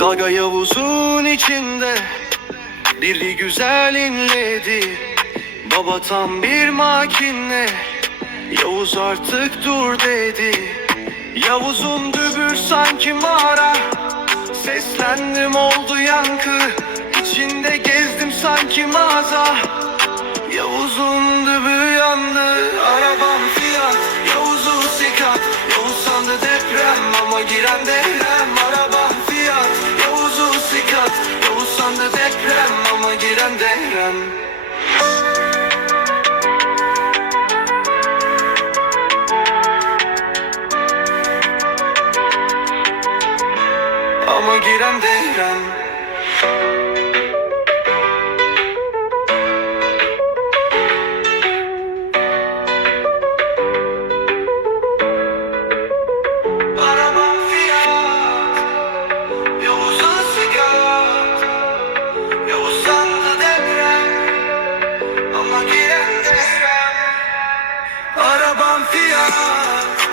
Aga Yavuz'un içinde Dili güzel inledi. Baba tam bir makine Yavuz artık dur dedi. Yavuz'un dübür sanki mağara Seslendim oldu yankı. İçinde gezdim sanki mağaza deprem Ama giren devrem Babam fiyat